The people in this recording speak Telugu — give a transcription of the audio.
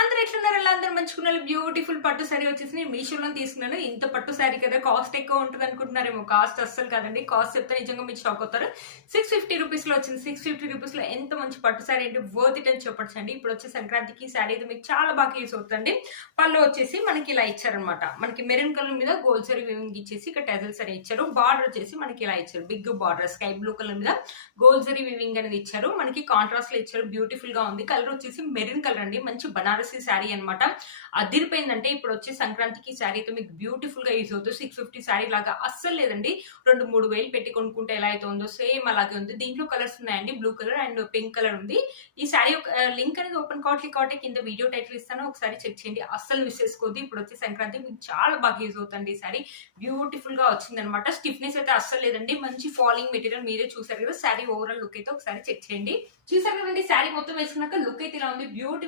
అందరూ ఎట్లున్నారు? ఎలా అందరూ మంచుకున్నారు? బ్యూటిఫుల్ పట్టు శారీ వచ్చేసి నేను మీషోలో తీసుకున్నాను. ఇంత పట్టు శారీ కదా, కాస్ట్ ఎక్కువ ఉంటుంది అనుకుంటున్నారేమో. కాస్ట్ అస్సలు కాదండి. కాస్ట్ చెప్తే నిజంగా మీరు షాక్ అవుతారు. 650 రూపీస్ లో వచ్చింది. 650 రూపీస్ లో ఎంత మంచి పట్టు శారీ అంటే వర్త్ ఇట్ అని చెప్పొచ్చు అండి. ఇప్పుడు వచ్చే సంక్రాంతికి శారీ అయితే మీకు చాలా బాగా యూస్ అవుతుంది. పళ్ళు వచ్చేసి మనకి ఇలా ఇచ్చారనమాట. మనకి మెరూన్ కలర్ మీద గోల్డ్ జరీ వీవింగ్ ఇచ్చేసి ఇక్కడ టెజల్స్ అని ఇచ్చారు. బార్డర్ వచ్చేసి మనకి ఇలా ఇచ్చారు. Big border sky blue colour మీద గోల్డ్ జరీ వీవింగ్ అనేది ఇచ్చారు. మనకి కాంట్రాస్ట్ లో ఇచ్చారు. బ్యూటిఫుల్ గా ఉంది. కలర్ వచ్చేసి మెరూన్ కలర్ అండి. మంచి బనారసీ శారీ అనమాట. అదిరిపోయిందంటే ఇప్పుడు వచ్చే సంక్రాంతికి శారీ అయితే మీకు బ్యూటిఫుల్ గా యూజ్ అవుతుంది. 650 శారీ లాగా అస్సలు లేదండి. 2-3 వేలు పెట్టి కొనుక్కుంటే ఎలా అయితే ఉందో సేమ్ అలాగే ఉంది. దీంట్లో కలర్స్ ఉన్నాయండి. Blue colour and pink colour ఉంది. ఈ శారీ లింక్ అనేది ఓపెన్ కావట్లే కింద వీడియో టైటిల్ ఇస్తాను, ఒకసారి చెక్ చేయండి. అస్సలు మిస్ చేసుకోవద్దు. ఇప్పుడు వచ్చే సంక్రాంతి మీకు చాలా బాగా యూజ్ అవుతుంది. ఈ శారీ బ్యూటిఫుల్ గా వచ్చింది అనమాట. స్టిఫ్నెస్ అయితే అస్సలు లేదండి. మంచి ఫాలింగ్ మెటీరియల్ మీరే చూసారు కదా. శారీ ఓవరాల్ లుక్ అయితే ఒకసారి చెక్ చేయండి. చూసారు కదండి, శారీ మొత్తం వేసుకున్నాక లుక్ అయితే ఇలా ఉంది. బ్యూటిఫుల్